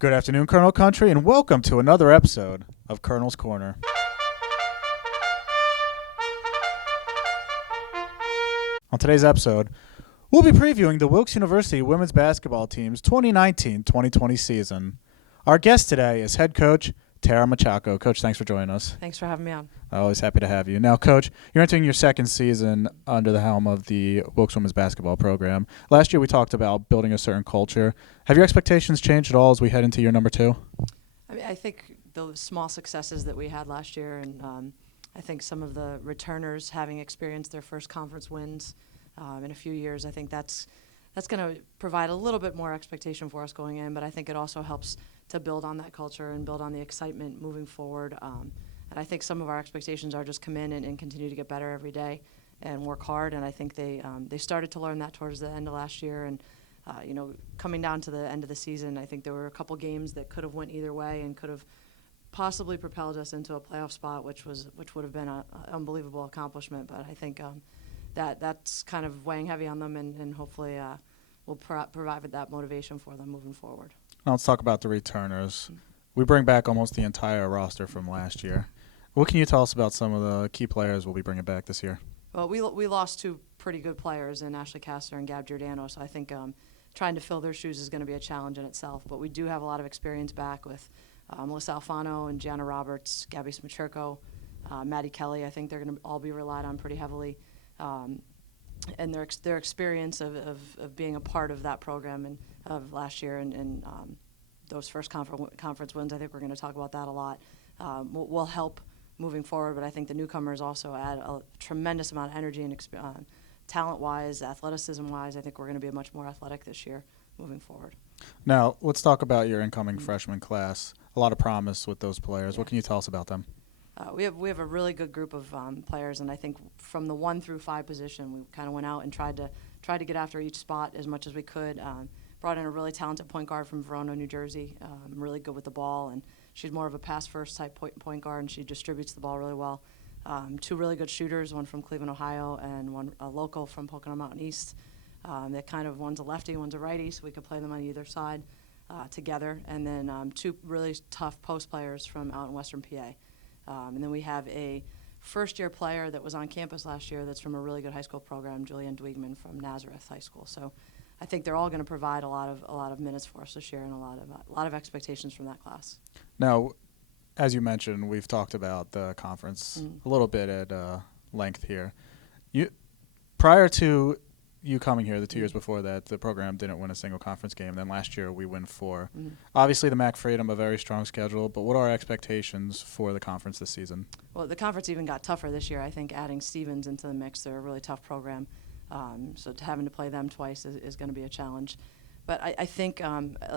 Good afternoon, Colonel Country, and welcome to another episode of Colonel's Corner. On today's episode, we'll be previewing the Wilkes University women's basketball team's 2019-2020 season. Our guest today is head coach Tara Macciocco. Coach, thanks for joining us. Thanks for having me on. Always happy to have you. Now, Coach, you're entering your second season under the helm of the Wilkes women's basketball program. Last year we talked about building a certain culture. Have your expectations changed at all as we head into year number 2? I think the small successes that we had last year, and I think some of the returners having experienced their first conference wins in a few years, I think that's going to provide a little bit more expectation for us going in, but I think it also helps to build on that culture and build on the excitement moving forward. And I think some of our expectations are just come in and continue to get better every day and work hard, and I think they started to learn that towards the end of last year. And coming down to the end of the season, I think there were a couple games that could have went either way and could have possibly propelled us into a playoff spot, which would have been an unbelievable accomplishment. But I think that's kind of weighing heavy on them, and hopefully will provide that motivation for them moving forward. Now let's talk about the returners. We bring back almost the entire roster from last year. What can you tell us about some of the key players we'll be bringing back this year? Well, we lost two pretty good players in Ashley Castor and Gab Giordano, so I think trying to fill their shoes is going to be a challenge in itself. But we do have a lot of experience back with Melissa Alfano and Gianna Roberts, Gabby Smachurko, Maddie Kelly. I think they're going to all be relied on pretty heavily. And their experience of being a part of that program and of last year and those first conference wins, I think we're going to talk about that a lot, will help moving forward. But I think the newcomers also add a tremendous amount of energy and talent-wise, athleticism-wise. I think we're going to be much more athletic this year moving forward. Now, let's talk about your incoming freshman class. A lot of promise with those players. Yeah. What can you tell us about them? We have a really good group of players, and I think from the 1 through 5 position, we kind of went out and tried to get after each spot as much as we could. Brought in a really talented point guard from Verona, New Jersey, really good with the ball, and she's more of a pass-first type point guard, and she distributes the ball really well. 2 really good shooters, one from Cleveland, Ohio, and one a local from Pocono Mountain East. That kind of one's a lefty, one's a righty, so we could play them on either side together. And then 2 really tough post players from out in Western PA. And then we have a first-year player that was on campus last year that's from a really good high school program, Julianne Dweigman from Nazareth High School. So I think they're all going to provide a lot of minutes for us this year and a lot of expectations from that class. Now, as you mentioned, we've talked about the conference a little bit at length here. Prior to you coming here, the 2 years before that, the program didn't win a single conference game. Then last year we win 4. Obviously, the MAC Freedom, a very strong schedule, but what are our expectations for the conference this season? Well, the conference even got tougher this year. I think adding Stevens into the mix, they're a really tough program. So having to play them twice is going to be a challenge. But I think,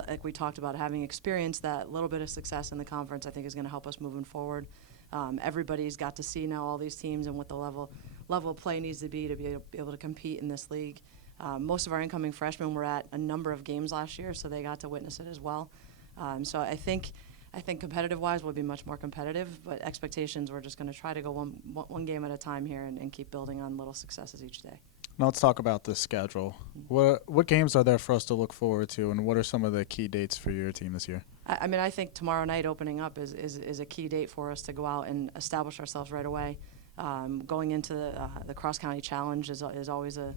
like we talked about, having experienced that little bit of success in the conference, I think is going to help us moving forward. Everybody's got to see now all these teams and what the level of play needs to be able to compete in this league. Most of our incoming freshmen were at a number of games last year, so they got to witness it as well. So I think competitive-wise we'll be much more competitive, but expectations, we're just going to try to go one game at a time here and keep building on little successes each day. Now let's talk about the schedule. What games are there for us to look forward to, and what are some of the key dates for your team this year? I think tomorrow night opening up is a key date for us to go out and establish ourselves right away. Going into the cross-county challenge is always a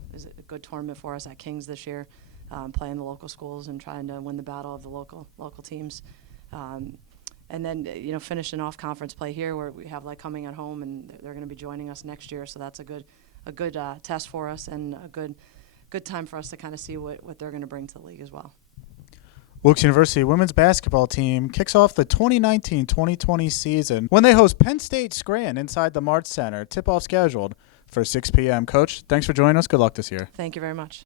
good tournament for us at Kings this year, playing the local schools and trying to win the battle of the local teams. And then finishing off conference play here, where we have coming at home, and they're going to be joining us next year, so that's a good test for us and a good time for us to kind of see what they're going to bring to the league as well. Wilkes University women's basketball team kicks off the 2019-2020 season when they host Penn State Scranton inside the Mart Center. Tip-off scheduled for 6 p.m. Coach, thanks for joining us. Good luck this year. Thank you very much.